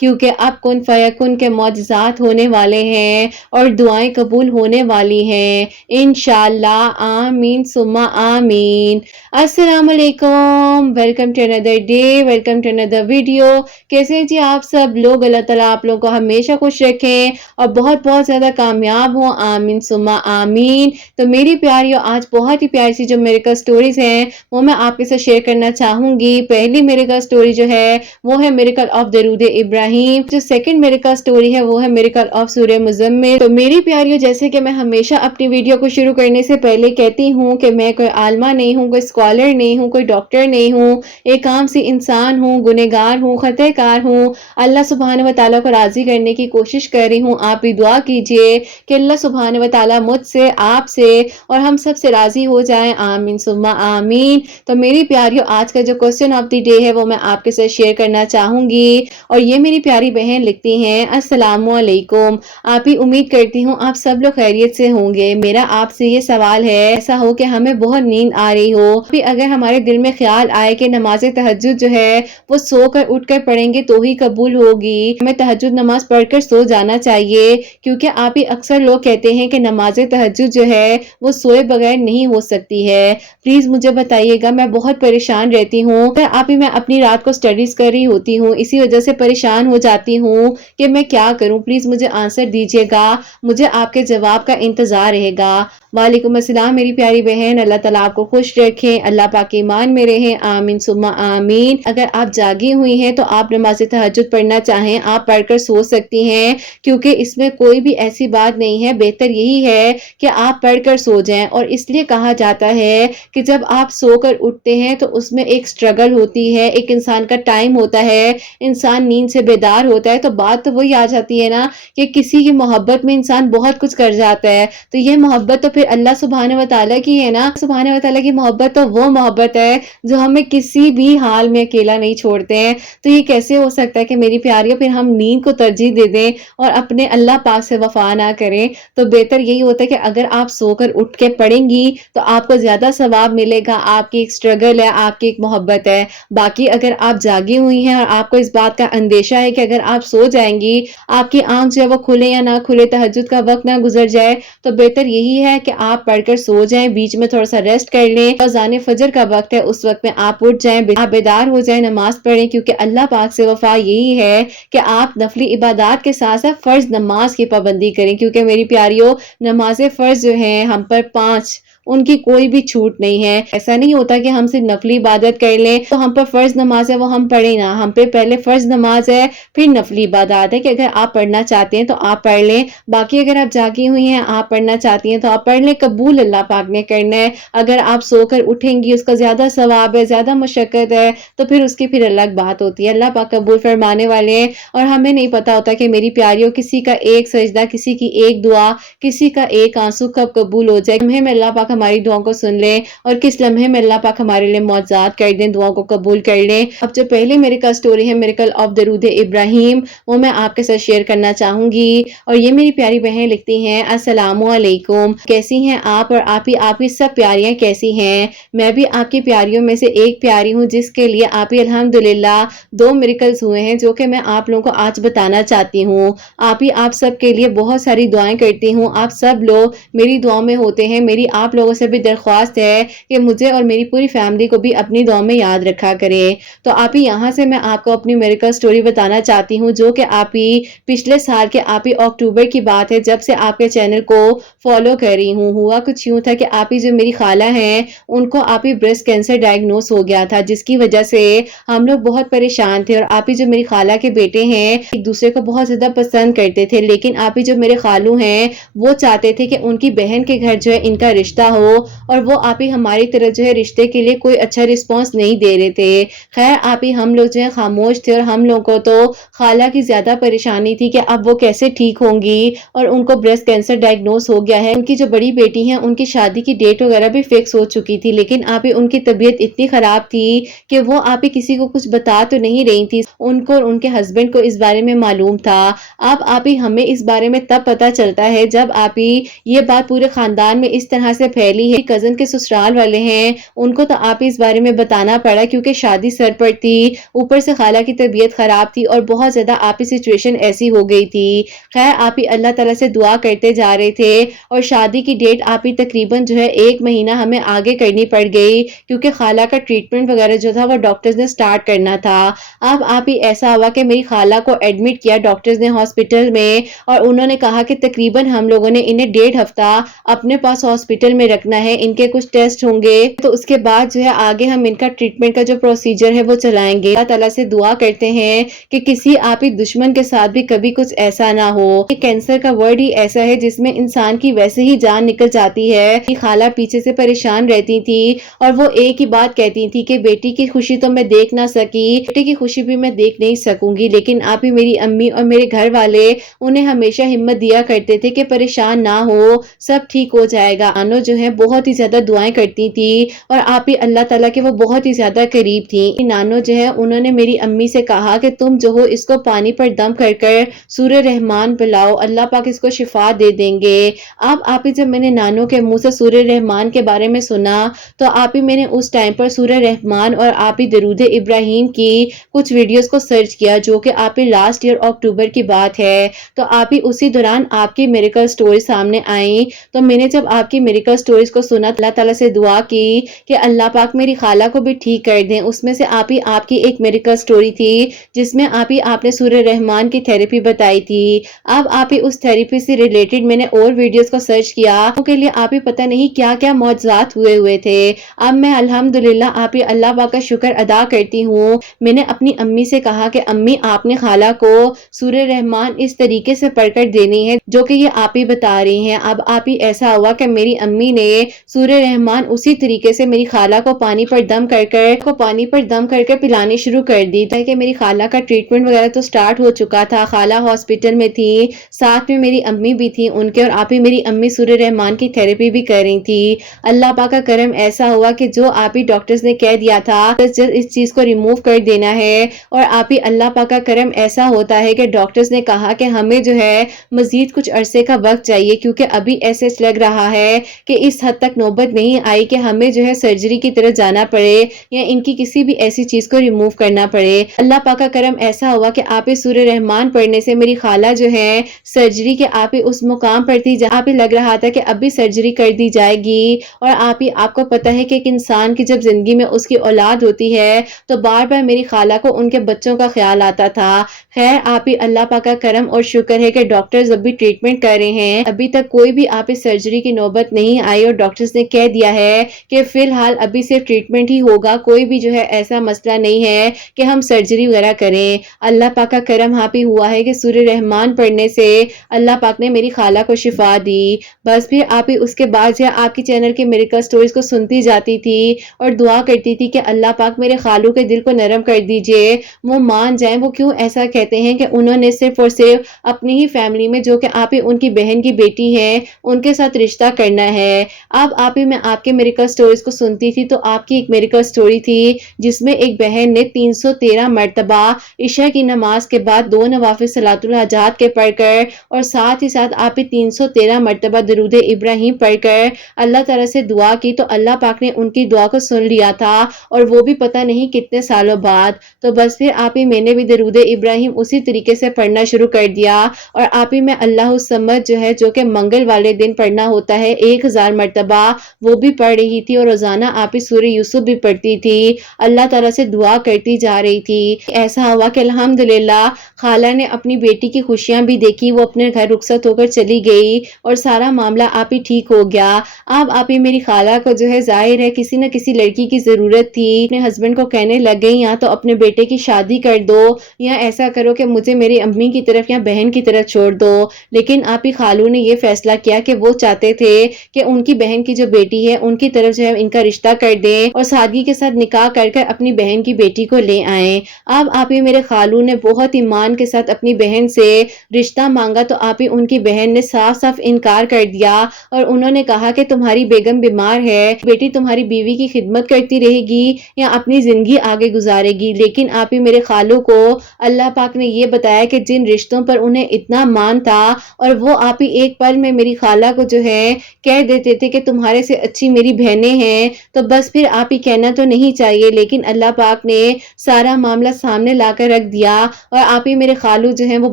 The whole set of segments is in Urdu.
کیونکہ اب کن فیکن کے معجزات ہونے والے ہیں اور دعائیں قبول ہونے والی ہیں انشاءاللہ، آمین ثم آمین۔ السلام علیکم، welcome to another day, welcome to another video. کیسے ہیں جی آپ سب لوگ؟ اللہ تعالیٰ آپ لوگوں کو ہمیشہ خوش رکھیں اور بہت بہت زیادہ کامیاب ہوں، آمین ثم آمین۔ تو میری پیاریوں، آج بہت ہی پیاری سی جو میریکل سٹوریز ہیں وہ میں آپ کے ساتھ شیئر کرنا چاہوں گی۔ پہلی میریکل سٹوری جو ہے وہ ہے میریکل آف درود ابراہیم۔ جو سیکنڈ میریکل سٹوری ہے وہ ہے میریکل آف سورہ مزمل۔ تو میری پیاریوں، جیسے کہ میں ہمیشہ اپنی ویڈیو کو شروع کرنے سے پہلے کہتی ہوں کہ میں کوئی عالمہ نہیں ہوں، کوئی اسکالر نہیں ہوں، کوئی ڈاکٹر نہیں ہوں، ایک عام سی انسان ہوں، گنہگار ہوں، خطا کار ہوں۔ اللہ سبحانہ و تعالیٰ کو راضی کرنے کی کوشش کر رہی ہوں۔ آپ بھی دعا کیجئے کہ اللہ سبحانہ و تعالیٰ مجھ سے، آپ سے اور ہم سب سے راضی ہو جائیں، آمین ثم آمین۔ تو میری پیاریوں، آج کا جو کوسچن آف دی ڈے ہے وہ میں آپ کے ساتھ شیئر کرنا چاہوں گی اور یہ میری پیاری بہن لکھتی ہیں، السلام علیکم، آپ ہی امید کرتی ہوں آپ سب لوگ خیریت سے ہوں گے۔ میرا آپ سے یہ سوال ہے، ایسا ہو کہ ہمیں بہت نیند آ رہی ہو، پھر اگر ہمارے دل میں خیال آئے کہ نماز تہجد جو ہے وہ سو کر اٹھ کر پڑھیں گے تو ہی قبول ہوگی، ہمیں تہجد نماز پڑھ کر سو جانا چاہیے، کیونکہ آپ ہی اکثر لوگ کہتے ہیں کہ نماز تہجد جو ہے وہ سوئے بغیر نہیں ہو سکتی ہے۔ پلیز مجھے بتائیے گا، میں بہت پریشان رہتی ہوں، آپ ہی میں اپنی رات کو سٹڈیز کر رہی ہوتی ہوں، اسی وجہ سے پریشان ہو جاتی ہوں کہ میں کیا کروں۔ پلیز مجھے آنسر دیجیے گا، مجھے آپ کے جواب کا انتظار رہے گا۔ وعلیکم السلام میری پیاری بہن، اللہ تعالیٰ آپ کو خوش رکھیں، اللہ پاک کے ایمان میں رہیں، آمین ثم آمین۔ اگر آپ جاگی ہوئی ہیں تو آپ نماز تہجد پڑھنا چاہیں آپ پڑھ کر سو سکتی ہیں، کیونکہ اس میں کوئی بھی ایسی بات نہیں ہے، بہتر یہی ہے کہ آپ پڑھ کر سو جائیں۔ اور اس لیے کہا جاتا ہے کہ جب آپ سو کر اٹھتے ہیں تو اس میں ایک سٹرگل ہوتی ہے، ایک انسان کا ٹائم ہوتا ہے، انسان نیند سے بیدار ہوتا ہے، تو بات تو وہی آ جاتی ہے نا کہ کسی کی محبت میں انسان بہت کچھ کر جاتا ہے، تو یہ محبت تو پھر اللہ سبحانہ و تعالیٰ کی ہے نا۔ سبحانہ و تعالیٰ کی محبت تو وہ محبت ہے جو ہمیں کسی بھی حال میں اکیلا نہیں چھوڑتے ہیں۔ تو یہ کیسے ہو سکتا ہے کہ میری پیاریوں پھر ہم نیند کو ترجیح دے دیں اور اپنے اللہ پاک سے وفا نہ کریں؟ تو بہتر یہی ہوتا ہے کہ اگر آپ سو کر اٹھ کے پڑھیں گی تو آپ کو زیادہ ثواب ملے گا، آپ کی ایک سٹرگل ہے، آپ کی ایک محبت ہے۔ باقی اگر آپ جاگی ہوئی ہیں اور آپ کو اس بات کا اندیشہ ہے کہ اگر آپ سو جائیں گی آپ کی آنکھ جو ہے وہ کھلے یا نہ کھلے، تہجد کا وقت نہ گزر جائے، تو بہتر یہی ہے کہ آپ پڑھ کر سو جائیں، بیچ میں تھوڑا سا ریسٹ کر لیں، اذان فجر کا وقت ہے اس وقت میں آپ اٹھ جائیں، آپ بیدار ہو جائیں، نماز پڑھیں، کیونکہ اللہ پاک سے وفا یہی ہے کہ آپ نفلی عبادات کے ساتھ ساتھ فرض نماز کی پابندی کریں، کیونکہ میری پیاریوں نماز فرض جو ہیں ہم پر 5، ان کی کوئی بھی چھوٹ نہیں ہے۔ ایسا نہیں ہوتا کہ ہم صرف نفلی عبادت کر لیں تو ہم پر فرض نماز ہے وہ ہم پڑھیں نا، ہم پہ پہلے فرض نماز ہے پھر نفلی عبادات ہے کہ اگر آپ پڑھنا چاہتے ہیں تو آپ پڑھ لیں، باقی اگر آپ جاگی ہوئی ہیں آپ پڑھنا چاہتی ہیں تو آپ پڑھ لیں، قبول اللہ پاک نے کرنا ہے۔ اگر آپ سو کر اٹھیں گی اس کا زیادہ ثواب ہے، زیادہ مشقت ہے، تو پھر اس کی پھر الگ بات ہوتی ہے، اللہ پاک قبول فرمانے والے ہیں۔ اور ہمیں نہیں پتا ہوتا کہ میری پیاریوں کسی کا ایک سجدہ، کسی کی ایک دعا، کسی کا ایک آنسو کب قبول ہو جائے، لمحے میں اللہ پاک ہماری دعاؤں کو سن لیں اور کس لمحے میں اللہ پاک ہمارے لیے معجزات کر دیں، دعاؤں کو قبول کر لیں۔ اب جو پہلی میریکل سٹوری ہے میریکل آف درود ابراہیم، وہ میں آپ کے ساتھ شیئر کرنا چاہوں گی اور یہ میری پیاری بہن لکھتی ہیں، السلام علیکم، کیسی ہیں آپ اور آپ ہی سب پیاریاں کیسی ہیں؟ میں بھی آپ کی پیاریوں میں سے ایک پیاری ہوں جس کے لیے آپ ہی الحمدللہ 2 میریکلز ہوئے ہیں جو کہ میں آپ لوگوں کو آج بتانا چاہتی ہوں۔ آپ سب کے لیے بہت ساری دعائیں کرتی ہوں، آپ سب لوگ میری دعاؤں میں ہوتے ہیں، میری آپ لوگوں سے بھی درخواست ہے کہ مجھے اور میری پوری فیملی کو بھی اپنی دعاؤں میں یاد رکھا کریں۔ تو آپ ہی یہاں سے میں آپ کو اپنی میریکل سٹوری بتانا چاہتی ہوں جو کہ آپ ہی پچھلے سال کے اکتوبر کی بات ہے جب سے آپ کے چینل کو فالو کر رہی ہوں۔ ہوا کچھ یوں تھا کہ آپ ہی جو میری خالہ ہیں ان کو آپ ہی بریسٹ کینسر ڈائگنوز ہو گیا تھا، جس کی وجہ سے ہم لوگ بہت پریشان تھے، اور آپ ہی جو میری خالہ کے بیٹے ہیں ایک دوسرے کو بہت زیادہ پسند کرتے تھے، لیکن آپ ہی جو میرے خالو ہیں وہ چاہتے تھے کہ ان کی بہن کے گھر جو ہے ان کا رشتہ ہو، اور وہ آپ ہی ہماری طرف جو ہے رشتے کے لیے کوئی اچھا رسپانس نہیں دے رہے تھے۔ خیر آپ ہی ہم لوگ جو ہے خاموش تھے، اور ہم لوگوں کو تو خالہ کی زیادہ پریشانی تھی کہ اب وہ کیسے ٹھیک ہوں گی، اور ان کو بریسٹ کینسر ڈائگنوز ہو گیا ہے۔ ان کی جو بڑی بیٹی ہیں ان کی شادی کی ڈیٹ وغیرہ بھی فکس ہو چکی تھی، لیکن آپ ہی ان کی طبیعت اتنی خراب تھی کہ وہ آپ ہی کسی کو کچھ بتا تو نہیں رہی تھی، ان کو اور ان کے ہسبینڈ کو اس بارے میں معلوم تھا۔ اب آپ ہی ہمیں اس بارے میں تب پتا چلتا ہے جب آپ ہی یہ بات پورے خاندان میں اس طرح سے سہیلی ہے, کزن کے سسرال والے ہیں, ان کو تو آپ اس بارے میں بتانا پڑا کیونکہ شادی سر پر تھی, اوپر سے خالہ کی طبیعت خراب تھی اور بہت زیادہ آپ کی سچویشن ایسی ہو گئی تھی. خیر آپ ہی اللہ تعالیٰ سے دعا کرتے جا رہے تھے اور شادی کی ڈیٹ آپ ہی تقریباً جو ہے 1 مہینہ ہمیں آگے کرنی پڑ گئی کیونکہ خالہ کا ٹریٹمنٹ وغیرہ جو تھا وہ ڈاکٹرز نے سٹارٹ کرنا تھا. اب آپ ہی ایسا ہوا کہ میری خالہ کو ایڈمٹ کیا ڈاکٹرز نے ہاسپٹل میں, اور انہوں نے کہا کہ تقریباً ہم لوگوں نے انہیں 1.5 ہفتہ اپنے پاس ہاسپٹل میں رکھنا ہے, ان کے کچھ ٹیسٹ ہوں گے تو اس کے بعد جو ہے آگے ہم ان کا ٹریٹمنٹ کا جو پروسیجر ہے وہ چلائیں گے. اللہ تعالیٰ سے دعا کرتے ہیں کہ کسی آپ ہی دشمن کے ساتھ بھی کبھی کچھ ایسا نہ ہو. کینسر کا ورڈ ہی ایسا ہے جس میں انسان کی ویسے ہی جان نکل جاتی ہے. خالہ پیچھے سے پریشان رہتی تھی اور وہ ایک ہی بات کہتی تھی کہ بیٹی کی خوشی تو میں دیکھ نہ سکی, بیٹی کی خوشی بھی میں دیکھ نہیں سکوں گی, لیکن آپ ہی میری امی اور میرے گھر والے انہیں ہمیشہ ہمت دیا کرتے تھے کہ پریشان نہ ہو, سب ٹھیک ہو جائے گا. انو جو ہے بہت ہی زیادہ دعائیں کرتی تھی اور آپ ہی اللہ تعالیٰ کے وہ بہت ہی زیادہ قریب تھی. نانو جو ہے انہوں نے میری امی سے کہا کہ تم جو ہو اس کو پانی پر دم کر کر سورہ رحمان پلاؤ, اللہ پاک اس کو شفا دے دیں گے. اب آپ ہی جب میں نے نانو کے منہ سے سورہ رحمان کے بارے میں سنا تو آپ ہی میں نے اس ٹائم پر سورہ رحمان اور آپ ہی درود ابراہیم کی کچھ ویڈیوز کو سرچ کیا جو کہ آپ ہی لاسٹ ایئر اکتوبر کی بات ہے. تو آپ ہی اسی دوران آپ کی میریکل سٹوری سامنے آئیں, تو میں نے جب آپ کی میریکل سٹوریز کو سنا اللہ تعالیٰ سے دعا کی کہ اللہ پاک میری خالہ کو بھی ٹھیک کر دیں. اس میں سے آپ کی ایک میریکل سٹوری تھی جس میں آپ نے سورہ رحمان کی تھیراپی بتائی تھی. اب آپ ہی اس تھیراپی سے ریلیٹڈ میں نے اور ویڈیوز کو سرچ کیا کے لیے آپ ہی پتہ نہیں کیا کیا معجزات ہوئے تھے. اب میں الحمدللہ آپ ہی اللہ پاک کا شکر ادا کرتی ہوں. میں نے اپنی امی سے کہا کہ امی آپ نے خالہ کو سورہ رحمان اس طریقے سے پڑھ کر دینی ہے جو کہ یہ آپ ہی بتا رہی ہیں. اب آپ ہی ایسا ہوا کہ میری امی نے سورہ رحمان اسی طریقے سے میری خالہ کو پانی پر دم کر کر پلانی شروع کر دی تاکہ میری خالہ کا ٹریٹمنٹ وغیرہ تو سٹارٹ ہو چکا تھا. خالہ ہاسپٹل میں تھی, ساتھ میں میری امی بھی تھی ان کے, اور آپ ہی میری امی سورہ رحمان کی تھیراپی بھی کر رہی تھی. اللہ پاک کا کرم ایسا ہوا کہ جو آپ ہی ڈاکٹرز نے کہہ دیا تھا اس چیز کو ریموو کر دینا ہے, اور آپ ہی اللہ پاک کا کرم ایسا ہوتا ہے کہ ڈاکٹرز نے کہا کہ ہمیں جو ہے مزید کچھ عرصے کا وقت چاہیے کیونکہ ابھی ایسے لگ رہا ہے کہ اس حد تک نوبت نہیں آئی کہ ہمیں جو ہے سرجری کی طرف جانا پڑے یا ان کی کسی بھی ایسی چیز کو ریموو کرنا پڑے. اللہ پاک کا کرم ایسا ہوا کہ آپ ہی سورہ رحمان پڑھنے سے میری خالہ جو ہے سرجری کے آپ ہی اس مقام پر تھی جہاں پہ لگ رہا تھا کہ ابھی سرجری کر دی جائے گی. اور آپ کو پتہ ہے کہ ایک انسان کی جب زندگی میں اس کی اولاد ہوتی ہے تو بار بار میری خالہ کو ان کے بچوں کا خیال آتا تھا. خیر آپ ہی اللہ پاک کا کرم اور شکر ہے کہ ڈاکٹرز ابھی ٹریٹمنٹ کر رہے ہیں, ابھی تک کوئی بھی آپ ہی سرجری کی نوبت نہیں آئی, اور ڈاکٹرز نے کہہ دیا ہے کہ فی الحال ابھی صرف ٹریٹمنٹ ہی ہوگا, کوئی بھی جو ہے ایسا مسئلہ نہیں ہے کہ ہم سرجری وغیرہ کریں. اللہ پاک کا کرم ہی ہوا ہے کہ سورہ رحمان پڑھنے سے اللہ پاک نے میری خالہ کو شفا دی. بس پھر آپ ہی اس کے بعد جو آپ کی چینل کے میریکل سٹوریز کو سنتی جاتی تھی اور دعا کرتی تھی کہ اللہ پاک میرے خالو کے دل کو نرم کر دیجئے, وہ مان جائیں. وہ کیوں ایسا کہتے ہیں کہ انہوں نے صرف اور صرف اپنی ہی فیملی میں جو کہ آپ ہی ان کی بہن کی بیٹی ہے ان کے ساتھ رشتہ کرنا ہے. اب آپ ہی میں آپ کے میریکل سٹوریز کو سنتی تھی تو آپ کی ایک میریکل سٹوری تھی جس میں ایک بہن نے 313 مرتبہ عشاء کی نماز کے بعد 2 نوافل صلاۃ الحاجات کے پڑھ کر اور ساتھ ہی ساتھ آپ ہی 313 مرتبہ درود ابراہیم پڑھ کر اللہ تعالیٰ سے دعا کی تو اللہ پاک نے ان کی دعا کو سن لیا تھا, اور وہ بھی پتہ نہیں کتنے سالوں بعد. تو بس پھر آپ ہی میں نے بھی درود ابراہیم اسی طریقے سے پڑھنا شروع کر دیا, اور آپ ہی میں اللہ الصمد جو ہے جو کہ منگل والے دن پڑھنا ہوتا ہے 1000 مرتبہ وہ بھی پڑھ رہی تھی, اور روزانہ آپ ہی سورہ یوسف بھی پڑھتی تھی, اللہ تعالیٰ سے دعا کرتی جا رہی تھی. ایسا ہوا کہ الحمدللہ خالہ نے اپنی بیٹی کی خوشیاں بھی دیکھی, وہ اپنے گھر رخصت ہو کر چلی گئی اور سارا معاملہ آپ ہی ٹھیک ہو گیا. اب آپ ہی میری خالہ کو جو ہے ظاہر ہے کسی نہ کسی لڑکی کی ضرورت تھی, اپنے ہسبینڈ کو کہنے لگ گئی یا تو اپنے بیٹے کی شادی کر دو یا ایسا کرو کہ مجھے میری امی کی طرف یا بہن کی طرف چھوڑ دو. لیکن آپ ہی خالو نے یہ فیصلہ کیا کہ وہ چاہتے تھے کہ ان کی بہن کی جو بیٹی ہے ان کی طرف جو ہے ان کا رشتہ کر دیں اور سادگی کے ساتھ نکاح کر کر اپنی بہن کی بیٹی کو لے آئیں. اب آپ ہی میرے خالو نے بہت ایمان کے ساتھ اپنی بہن سے رشتہ مانگا تو آپ ہی ان کی بہن نے صاف صاف انکار کر دیا, اور انہوں نے کہا کہ تمہاری بیگم بیمار ہے, بیٹی تمہاری بیوی کی خدمت کرتی رہے گی یا اپنی زندگی آگے گزارے گی. لیکن آپ ہی میرے خالو کو اللہ پاک نے یہ بتایا کہ جن رشتوں پر انہیں اتنا مان تھا اور وہ آپ ہی ایک پل میں میری خالہ کو جو ہے کہہ دیتے سمجھتے تھے کہ تمہارے سے اچھی میری بہنیں ہیں تو بس پھر آپ ہی کہنا تو نہیں چاہیے، لیکن اللہ پاک نے سارا معاملہ سامنے لا کر رکھ دیا اور آپ ہی میرے خالو جو ہیں وہ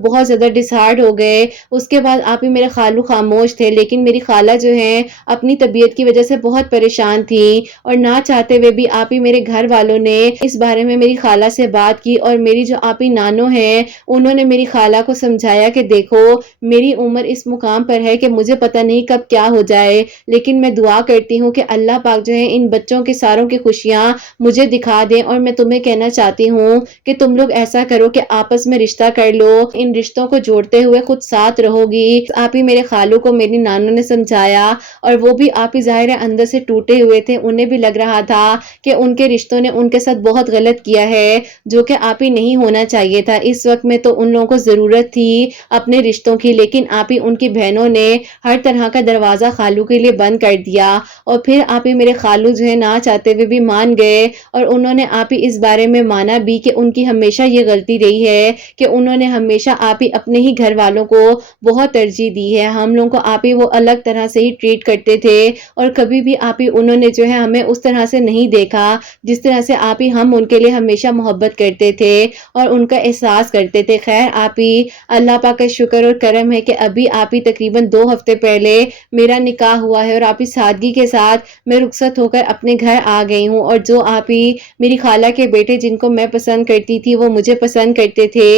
بہت زیادہ ڈسہارڈ ہو گئے۔ اس کے بعد آپ ہی میرے خالو خاموش تھے، لیکن میری خالہ جو ہے اپنی طبیعت کی وجہ سے بہت پریشان تھی اور نہ چاہتے ہوئے بھی آپ ہی میرے گھر والوں نے اس بارے میں میری خالہ سے بات کی اور میری جو آپ ہی نانو ہیں انہوں نے میری خالہ کو سمجھایا کہ دیکھو میری عمر اس مقام پر ہے کہ مجھے پتہ نہیں کب کیا ہو جائے، لیکن میں دعا کرتی ہوں کہ اللہ پاک جو ہے ان بچوں کے ساروں کی خوشیاں مجھے دکھا دیں، اور میں تمہیں کہنا چاہتی ہوں کہ تم لوگ ایسا کرو کہ آپس میں رشتہ کر لو، ان رشتوں کو جوڑتے ہوئے خود ساتھ رہو گی۔ آپ ہی میرے خالو کو میری نانو نے سمجھایا اور وہ بھی آپ ہی ظاہر ہے اندر سے ٹوٹے ہوئے تھے، انہیں بھی لگ رہا تھا کہ ان کے رشتوں نے ان کے ساتھ بہت غلط کیا ہے جو کہ آپ ہی نہیں ہونا چاہیے تھا۔ اس وقت میں تو ان لوگوں کو ضرورت تھی اپنے رشتوں کی، لیکن آپ ہی ان کی بہنوں نے ہر طرح کا دروازہ خالو کے لیے بند کر دیا اور پھر آپ ہی میرے خالو جو ہے نہ چاہتے ہوئے بھی مان گئے اور انہوں نے آپ ہی اس بارے میں مانا بھی کہ ان کی ہمیشہ یہ غلطی رہی ہے کہ انہوں نے ہمیشہ آپ ہی اپنے ہی گھر والوں کو بہت ترجیح دی ہے، ہم لوگوں کو آپ ہی وہ الگ طرح سے ہی ٹریٹ کرتے تھے اور کبھی بھی آپ ہی انہوں نے جو ہے ہمیں اس طرح سے نہیں دیکھا جس طرح سے آپ ہی ہم ان کے لیے ہمیشہ محبت کرتے تھے اور ان کا احساس کرتے تھے۔ خیر آپ ہی اللہ پاک کا شکر اور کرم ہے کہ ابھی آپ ہی تقریباً 2 ہفتے پہلے میرا نکاح ہوا ہے اور آپ ہی سادگی کے ساتھ میں رخصت ہو کر اپنے گھر آ گئی ہوں، اور جو آپ ہی میری خالہ کے بیٹے جن کو میں پسند کرتی تھی وہ مجھے پسند کرتے تھے،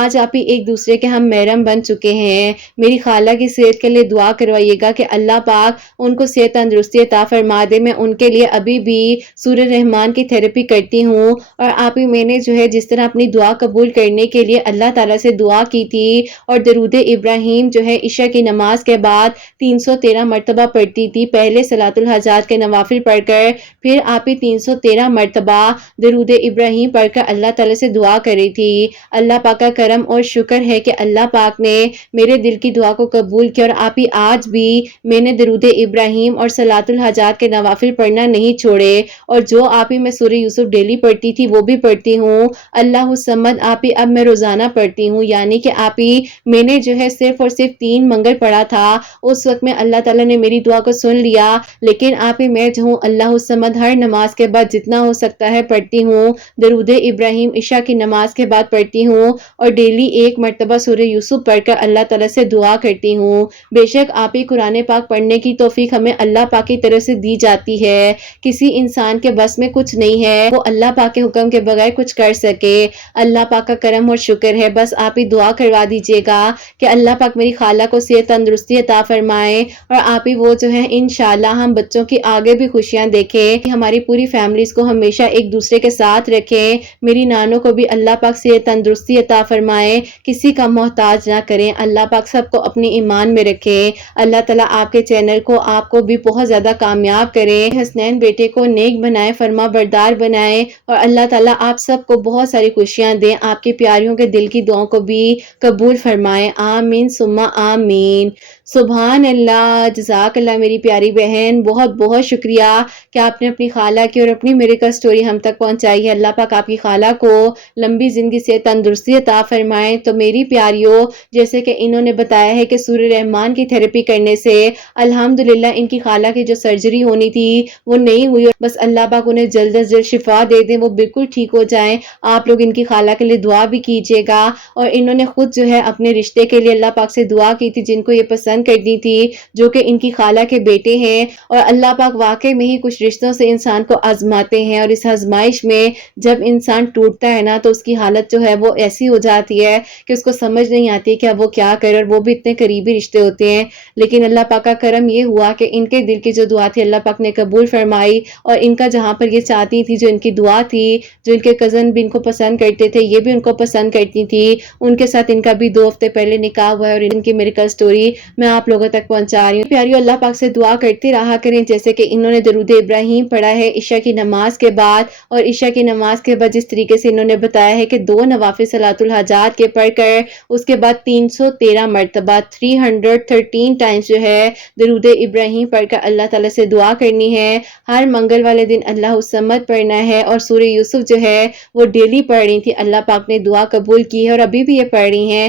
آج آپ ہی ایک دوسرے کے ہم محرم بن چکے ہیں۔ میری خالہ کی صحت کے لیے دعا کروائیے گا کہ اللہ پاک ان کو صحت تندرستی عطا فرما دے۔ میں ان کے لیے ابھی بھی سورہ رحمان کی تھراپی کرتی ہوں اور آپ ہی میں نے جو ہے جس طرح اپنی دعا قبول کرنے کے لیے اللہ تعالیٰ سے دعا کی تھی اور درود ابراہیم جو ہے عشاء کی نماز کے بعد 313 مرتبہ پڑھتی تھی، پہلے صلاۃ الحاجات کے نوافل پڑھ کر پھر آپ ہی 313 مرتبہ درود ابراہیم پڑھ کر اللہ تعالیٰ سے دعا کری تھی۔ اللہ پاک کا کرم اور شکر ہے کہ اللہ پاک نے میرے دل کی دعا کو قبول کیا اور آپ ہی آج بھی میں نے درود ابراہیم اور صلاۃ الحاجات کے نوافل پڑھنا نہیں چھوڑے، اور جو آپ ہی میں سورہ یوسف ڈیلی پڑھتی تھی وہ بھی پڑھتی ہوں۔ اللہ الصمد آپ ہی اب میں روزانہ پڑھتی ہوں، یعنی کہ آپ ہی میں نے جو ہے صرف اور صرف 3 منگل پڑھا تھا، اس وقت میں اللہ تعالیٰ نے میری دعا کو سن لیا، لیکن آپ ہی میں جو ہوں اللہ الصمد ہر نماز کے بعد جتنا ہو سکتا ہے پڑھتی ہوں، درود ابراہیم عشاء کی نماز کے بعد پڑھتی ہوں اور ڈیلی 1 مرتبہ سورہ یوسف پڑھ کر اللہ تعالیٰ سے دعا کرتی ہوں۔ بے شک آپ ہی قرآن پاک پڑھنے کی توفیق ہمیں اللہ پاک کی طرف سے دی جاتی ہے، کسی انسان کے بس میں کچھ نہیں ہے وہ اللہ پاک کے حکم کے بغیر کچھ کر سکے۔ اللہ پاک کا کرم اور شکر ہے، بس آپ ہی دعا کروا دیجیے گا کہ اللہ پاک میری خالہ کو صحت تندرستی عطا فرمائے اور آپ ہی وہ جو ہے انشاءاللہ ہم بچوں کی آگے بھی خوشیاں دیکھیں، ہماری پوری فیملیز کو ہمیشہ ایک دوسرے کے ساتھ رکھیں، میری نانوں کو بھی اللہ پاک صحت تندرستی عطا فرمائے، کسی کا محتاج نہ کریں، اللہ پاک سب کو اپنی ایمان میں رکھیں۔ اللہ تعالیٰ آپ کے چینل کو آپ کو بھی بہت زیادہ کامیاب کرے، حسنین بیٹے کو نیک بنائے، فرما بردار بنائے اور اللہ تعالیٰ آپ سب کو بہت ساری خوشیاں دیں، آپ کی پیاریوں کے دل کی دعاؤں کو بھی قبول فرمائے، آمین ثم آمین۔ سبحان اللہ، جزاک اللہ میری پیاری بہن، بہت بہت شکریہ کہ آپ نے اپنی خالہ کی اور اپنی میریکل سٹوری ہم تک پہنچائی ہے۔ اللہ پاک آپ کی خالہ کو لمبی زندگی سے تندرستی عطا فرمائے۔ تو میری پیاریوں، جیسے کہ انہوں نے بتایا ہے کہ سورہ رحمان کی تھراپی کرنے سے الحمدللہ ان کی خالہ کی جو سرجری ہونی تھی وہ نہیں ہوئی، بس اللہ پاک انہیں جلد از جلد شفا دے دیں، وہ بالکل ٹھیک ہو جائیں۔ آپ لوگ ان کی خالہ کے لیے دعا بھی کیجیے گا، اور انہوں نے خود جو ہے اپنے رشتے کے لیے اللہ پاک سے دعا کی تھی جن کو یہ پسند کرتی تھی، جو کہ ان کی خالہ کے بیٹے ہیں، اور اللہ پاک واقعی میں ہی کچھ رشتوں سے انسان کو آزماتے ہیں، اور اس آزمائش میں جب انسان ٹوٹتا ہے نا تو اس کی حالت جو ہے وہ ایسی ہو جاتی ہے کہ اس کو سمجھ نہیں آتی کہ اب وہ کیا کرے، اور وہ بھی اتنے قریبی رشتے ہوتے ہیں، لیکن اللہ پاک کا کرم یہ ہوا کہ ان کے دل کی جو دعا تھی اللہ پاک نے قبول فرمائی، اور ان کا جہاں پر یہ چاہتی تھی، جو ان کی دعا تھی، جو ان کے کزن بھی ان کو پسند کرتے تھے، یہ بھی ان کو پسند کرتی تھی، ان کے ساتھ ان کا بھی 2 ہفتے پہلے نکاح ہوا ہے، اور ان کی میریکل سٹوری میں آپ لوگوں تک پہنچا رہی ہوں۔ پیاریو، اللہ پاک سے دعا کرتے رہا کریں، جیسے کہ انہوں نے درود ابراہیم پڑھا ہے عشاء کی نماز کے بعد، اور عشاء کی نماز کے بعد جس طریقے سے انہوں نے بتایا ہے کہ 2 نوافل صلاۃ الحاجات کے پڑھ کر اس کے بعد 313 مرتبہ 313 ٹائمز جو ہے درود ابراہیم پڑھ کر اللہ تعالیٰ سے دعا کرنی ہے۔ ہر منگل والے دن اللہ الصمد پڑھنا ہے، اور سورہ یوسف جو ہے وہ ڈیلی پڑھ رہی تھی، اللہ پاک نے دعا قبول کی ہے اور ابھی بھی یہ پڑھ رہی ہیں۔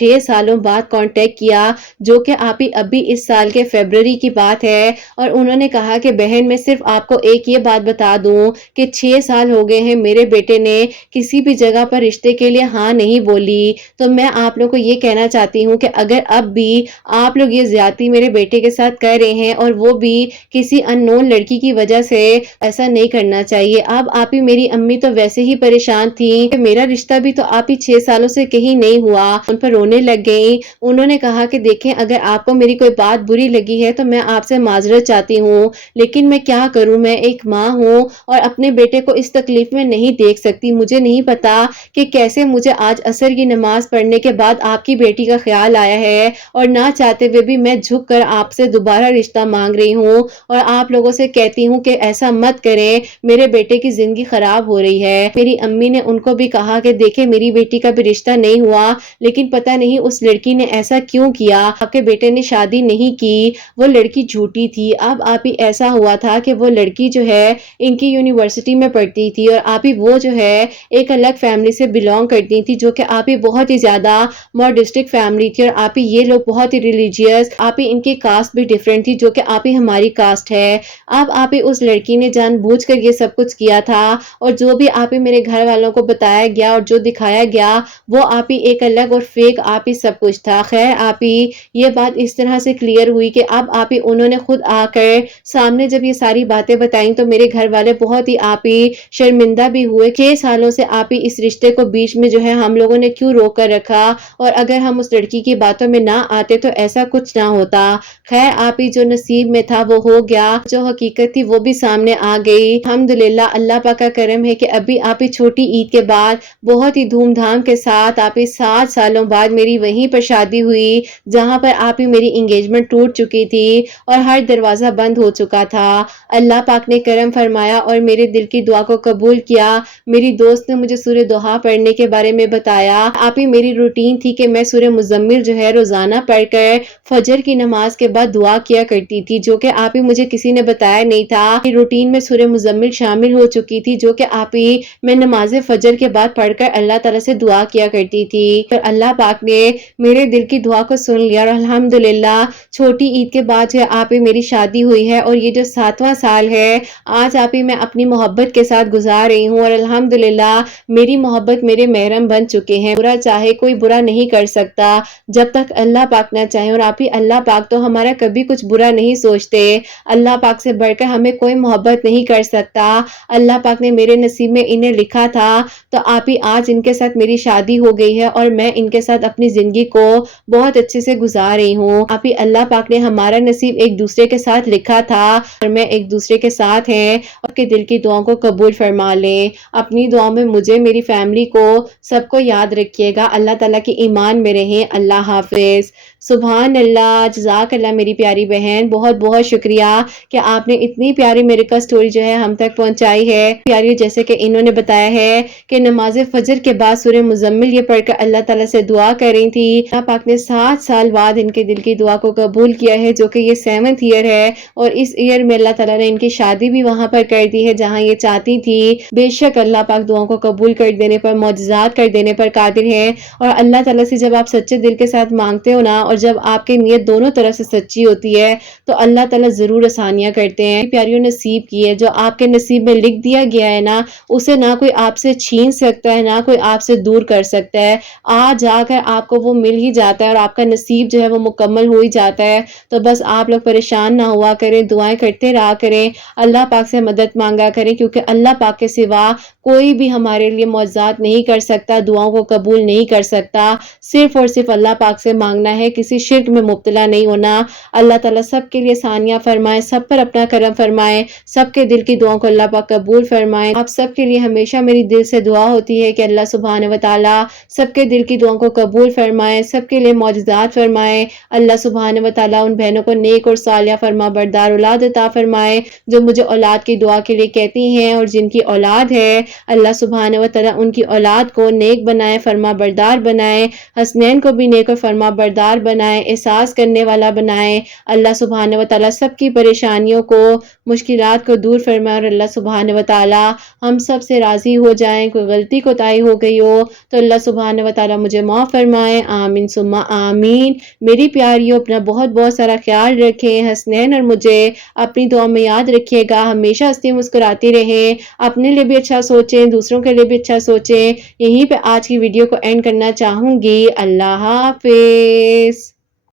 6 سالوں بعد کانٹیکٹ کیا، جو کہ آپ ہی ابھی اس سال کے فیبرری کی بات ہے، اور انہوں نے کہا کہ بہن میں صرف آپ کو ایک یہ بات بتا دوں کہ 6 سال ہو گئے ہیں میرے بیٹے نے کسی بھی جگہ پر رشتے کے لیے ہاں نہیں بولی، تو میں آپ لوگ کو یہ کہنا چاہتی ہوں کہ اگر اب بھی آپ لوگ یہ زیادتی میرے بیٹے کے ساتھ کر رہے ہیں اور وہ بھی کسی ان نون لڑکی کی وجہ سے، ایسا نہیں کرنا چاہیے۔ اب آپ ہی میری امی تو ویسے ہی پریشان تھی کہ میرا رشتہ بھی تو آپ ہی 6 سالوں سے کہیں نہیں ہوا، ان پر رونے لگ گئی۔ انہوں نے کہا کہ دیکھیں اگر آپ کو میری کوئی بات بری لگی ہے تو میں آپ سے معذرت چاہتی ہوں، لیکن میں کیا کروں، میں ایک ماں ہوں اور اپنے بیٹے کو اس تکلیف میں نہیں دیکھ سکتی۔ مجھے نہیں پتا کہ کیسے مجھے آج عصر کی نماز پڑھنے کے بعد آپ کی بیٹی کا خیال آیا ہے، اور نہ چاہتے ہوئے بھی میں جھک کر آپ سے دوبارہ رشتہ مانگ رہی ہوں اور آپ لوگوں سے کہتی ہوں کہ ایسا مت کریں، میرے بیٹے کی زندگی خراب ہو رہی ہے۔ میری امی نے ان کو بھی کہا کہ دیکھیں میری بیٹی کا بھی رشتہ نہیں ہوا، لیکن پتہ نہیں اس لڑکی نے ایسا کیوں کیا، آپ کے بیٹے نے شادی نہیں کی، وہ لڑکی جھوٹی تھی۔ اب آپ ہی ایسا ہوا تھا کہ وہ لڑکی جو ہے ان کی یونیورسٹی میں پڑھتی تھی، اور آپ ہی وہ جو ہے ایک الگ فیملی سے بلونگ کرتی تھی، جو کہ آپ ہی بہت ہی زیادہ ماڈسٹک فیملی تھی، اور آپ ہی یہ لوگ بہت ہی ریلیجیس، آپ ہی ان کی کاسٹ بھی ڈیفرنٹ تھی جو کہ آپ ہی ہماری کاسٹ ہے۔ اب آپ ہی اس لڑکی نے جان بوجھ کر یہ سب کچھ کیا تھا، اور جو بھی آپ ہی میرے گھر والوں کو بتایا گیا اور جو دکھایا گیا وہ آپ ہی ایک الگ اور فیک آپ ہی سب کچھ تھا۔ خیر آپ ہی یہ بات اس طرح سے کلیئر ہوئی کہ اب آپ ہی انہوں نے خود آ کر سامنے جب یہ ساری باتیں بتائیں تو میرے گھر والے بہت ہی آپ ہی شرمندہ بھی ہوئے۔ 6 سالوں سے آپ ہی اس رشتے کو بیچ میں جو ہے ہم لوگوں نے کیوں روک کر رکھا، اور اگر ہم اس لڑکی کی باتوں میں نہ آتے تو ایسا کچھ نہ ہوتا۔ خیر آپ ہی جو نصیب میں تھا وہ ہو گیا، جو حقیقت تھی وہ بھی سامنے آ گئی۔ الحمدللہ اللہ پاک کا کرم ہے کہ ابھی آپ ہی چھوٹی عید کے بعد بہت ہی دھوم دھام کے ساتھ آپ ہی 7 سالوں بعد میری وہیں پر شادی ہوئی، جہاں پر آپ ہی میری انگیجمنٹ ٹوٹ چکی تھی اور ہر دروازہ بند ہو چکا تھا۔ اللہ پاک نے کرم فرمایا اور میرے دل کی دعا کو قبول کیا۔ میری دوست نے مجھے سورہ دوحہ پڑھنے کے بارے میں بتایا۔ آپ ہی میری روٹین تھی کہ میں سورہ مزمل جو ہے روزانہ پڑھ کر فجر کی نماز کے بعد دعا کیا کرتی تھی، جو کہ آپ ہی مجھے کسی نے بتایا نہیں تھا۔ روٹین میں سورہ مزمل شامل ہو چکی تھی، جو کہ آپ ہی میں نماز فجر کے بعد پڑھ کر اللہ تعالیٰ سے دعا کیا کرتی تھی، اور اللہ پاک نے میرے دل کی دعا کو سن لیا، اور الحمدللہ چھوٹی عید کے بعد جو آپ ہی میری شادی ہوئی ہے، اور یہ جو 7واں سال ہے آج آپ ہی میں اپنی محبت کے ساتھ گزار رہی ہوں، اور الحمدللہ میری محبت میرے محرم بن چکے ہیں۔ برا چاہے کوئی برا نہیں کر سکتا جب تک اللہ پاک نہ چاہے، اور آپ ہی اللہ پاک تو ہمارا کبھی کچھ برا نہیں سوچتے۔ اللہ پاک سے بڑھ کر ہمیں کوئی محبت نہیں کر سکتا۔ اللہ پاک نے میرے نصیب میں انہیں لکھا تھا، تو آپ ہی آج ان کے ساتھ میری شادی ہو گئی ہے، اور میں ان کے ساتھ اپنی زندگی کو بہت اچھے سے گزار رہی ہوں۔ آپ ہی اللہ پاک نے ہمارا نصیب ایک دوسرے کے ساتھ لکھا تھا، اور میں ایک دوسرے کے ساتھ ہیں، اور کے دل کی دعاؤں کو قبول فرما لیں۔ اپنی دعاؤں میں مجھے، میری فیملی کو، سب کو یاد رکھیے گا۔ اللہ تعالیٰ کی ایمان میں رہیں۔ اللہ حافظ۔ سبحان اللہ، جزاک اللہ میری پیاری بہن، بہت بہت شکریہ کہ آپ نے اتنی پیاری میریکل سٹوری جو ہے ہم تک پہنچائی ہے۔ پیاری جیسے کہ انہوں نے بتایا ہے کہ نماز فجر کے بعد سورہ مزمل یہ پڑھ کر اللہ تعالیٰ سے دعا کر رہی تھی۔ اللہ پاک نے 7 سال بعد ان کے دل کی دعا کو قبول کیا ہے، جو کہ یہ 7th ایئر ہے، اور اس ایئر میں اللہ تعالیٰ نے ان کی شادی بھی وہاں پر کر دی ہے جہاں یہ چاہتی تھی۔ بے شک اللہ پاک دعاؤں کو قبول کر دینے پر، معجزات کر دینے پر قادر ہے، اور اللہ تعالیٰ سے جب آپ سچے دل کے ساتھ مانگتے ہو نا، اور جب آپ کی نیت دونوں طرف سے سچی ہوتی ہے تو اللہ تعالیٰ ضرور آسانیاں کرتے ہیں۔ پیاریوں نصیب کی ہے، جو آپ کے نصیب میں لکھ دیا گیا ہے نا، اسے نہ کوئی آپ سے چھین سکتا ہے، نہ کوئی آپ سے دور کر سکتا ہے۔ آج جا کر آپ کو وہ مل ہی جاتا ہے، اور آپ کا نصیب جو ہے وہ مکمل ہو ہی جاتا ہے۔ تو بس آپ لوگ پریشان نہ ہوا کریں، دعائیں کرتے رہا کریں، اللہ پاک سے مدد مانگا کریں، کیونکہ اللہ پاک کے سوا کوئی بھی ہمارے لیے معجزات نہیں کر سکتا، دعاؤں کو قبول نہیں کر سکتا۔ صرف اور صرف اللہ پاک سے مانگنا ہے، کسی شرک میں مبتلا نہیں ہونا۔ اللہ تعالیٰ سب کے لیے آسانیاں فرمائے، سب پر اپنا کرم فرمائے، سب کے دل کی دعاؤں کو اللہ پاک قبول فرمائے۔ آپ سب کے لیے ہمیشہ میری دل سے دعا ہوتی ہے کہ اللہ سبحانہ و تعالیٰ سب کے دل کی دعاؤں کو قبول فرمائے، سب کے لیے معجزات فرمائے۔ اللہ سبحانہ و تعالیٰ ان بہنوں کو نیک اور صالحہ فرما بردار اولاد عطا فرمائے، جو مجھے اولاد کی دعا کے لیے کہتی ہیں، اور جن کی اولاد ہے اللہ سبحانہ و تعالیٰ ان کی اولاد کو نیک بنائے، فرما بردار بنائے، حسنین کو بھی نیک اور فرما بردار بنائے، احساس کرنے والا بنائے۔ اللہ سبحانہ و تعالیٰ سب کی پریشانیوں کو، مشکلات کو دور فرمائے، اور اللہ سبحانہ و تعالیٰ ہم سب سے راضی ہو جائیں۔ کوئی غلطی کوتاہی ہو گئی ہو تو اللہ سبحانہ و تعالیٰ مجھے معاف فرمائے، آمین ثم آمین۔ میری پیاریوں، اپنا بہت بہت سارا خیال رکھیں، حسنین اور مجھے اپنی دعا میں یاد رکھیے گا، ہمیشہ ہنستی مسکراتی رہیں، اپنے لیے بھی اچھا سوچیں، دوسروں کے لیے بھی اچھا سوچیں۔ یہیں پہ آج کی ویڈیو کو اینڈ کرنا چاہوں گی۔ اللہ حافظ۔